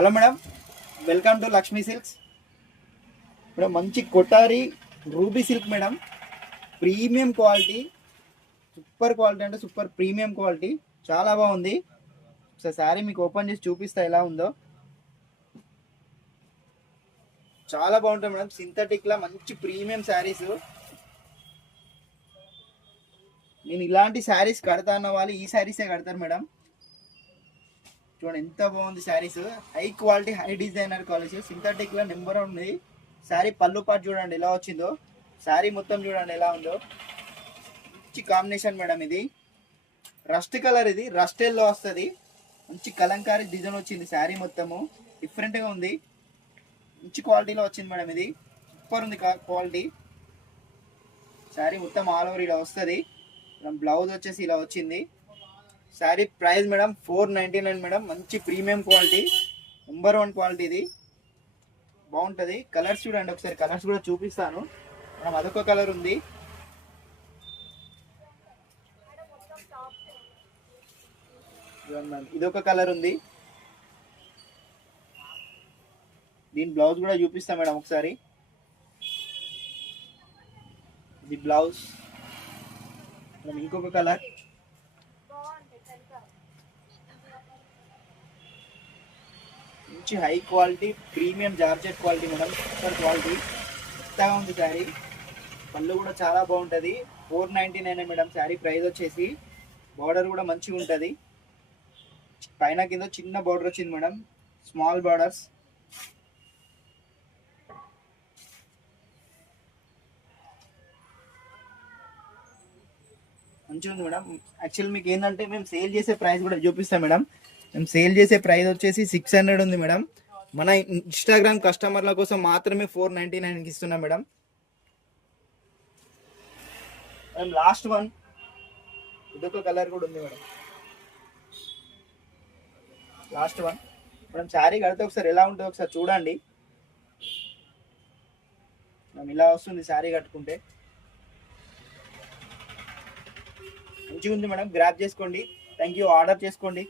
Hello madam, welcome to Lakshmi silks. Madam మంచి Kothari ruby silk madam, premium quality, super quality అంటే super premium quality, చాలా బాగుంది. ఒకసారి శారీ మీకు ఓపెన్ చేసి చూపిస్తా ఎలా ఉందో. చాలా బాగుంటుంది మేడం, సింథటిక్ లా మంచి ప్రీమియం శారీస్. నేను ఇలాంటి శారీస్ కడతా అన్న వాళ్ళు ఈ శారీసే కడతారు మేడం. చూడండి ఎంత బాగుంది saris, high quality high designer quality, synthetic లో నెంబర్ ఉంది. శారీ పళ్ళు పాటు చూడండి ఎలా వచ్చిందో, శారీ మొత్తం చూడండి ఎలా ఉందో. మంచి కాంబినేషన్ మేడం, ఇది రస్ట్ కలర్, ఇది రస్ట్ ఎల్లో వస్తుంది. మంచి కలంకారీ డిజైన్ వచ్చింది, శారీ మొత్తము డిఫరెంట్గా ఉంది. మంచి క్వాలిటీలో వచ్చింది మేడం, ఇది సూపర్ ఉంది క్వాలిటీ. శారీ మొత్తం ఆల్ ఓవర్ ఇలా వస్తుంది. బ్లౌజ్ వచ్చేసి ఇలా వచ్చింది. శారీ ప్రైస్ మేడం 499 మేడం, మంచి ప్రీమియం క్వాలిటీ, నెంబర్ 1 క్వాలిటీ, ఇది బాగుంటుంది. కలర్స్ చూడండి ఒకసారి, కలర్స్ కూడా చూపిస్తాను మేడం. అదొక కలర్ ఉంది, ఇదొక కలర్ ఉంది. దీని బ్లౌజ్ కూడా చూపిస్తా మేడం ఒకసారి. ఇది బ్లౌజ్. ఇంకొక కలర్, మంచి high quality premium georgette quality madam, super quality, కొత్తగా ఉంది శారీ. పళ్ళు కూడా చాలా బాగుంటుంది. 499 మేడం శారీ ప్రైస్ వచ్చేసి. బార్డర్ కూడా మంచిగా ఉంటుంది, పైన కింద చిన్న బార్డర్ వచ్చింది మేడం, స్మాల్ బార్డర్స్. మంచిగా ఉంది మేడం. యాక్చువల్ మీకు ఏంటంటే మేము సేల్ చేసే ప్రైస్ కూడా చూపిస్తాం మేడం. మేము సేల్ చేసే ప్రైస్ వచ్చేసి 600 ఉంది మేడం. మన ఇన్స్టాగ్రామ్ కస్టమర్ల కోసం మాత్రమే 499కి ఇస్తున్నాం మేడం. లాస్ట్ వన్, ఇదొక కలర్ కూడా ఉంది madam, last one madam. Sari కడితే ఒకసారి ఎలా ఉంటుందో ఒకసారి చూడండి. ఇలా వస్తుంది శారీ కట్టుకుంటే, మంచిగా ఉంది మేడం. గ్రాప్ చేసుకోండి. Thank you. ఆర్డర్ చేసుకోండి.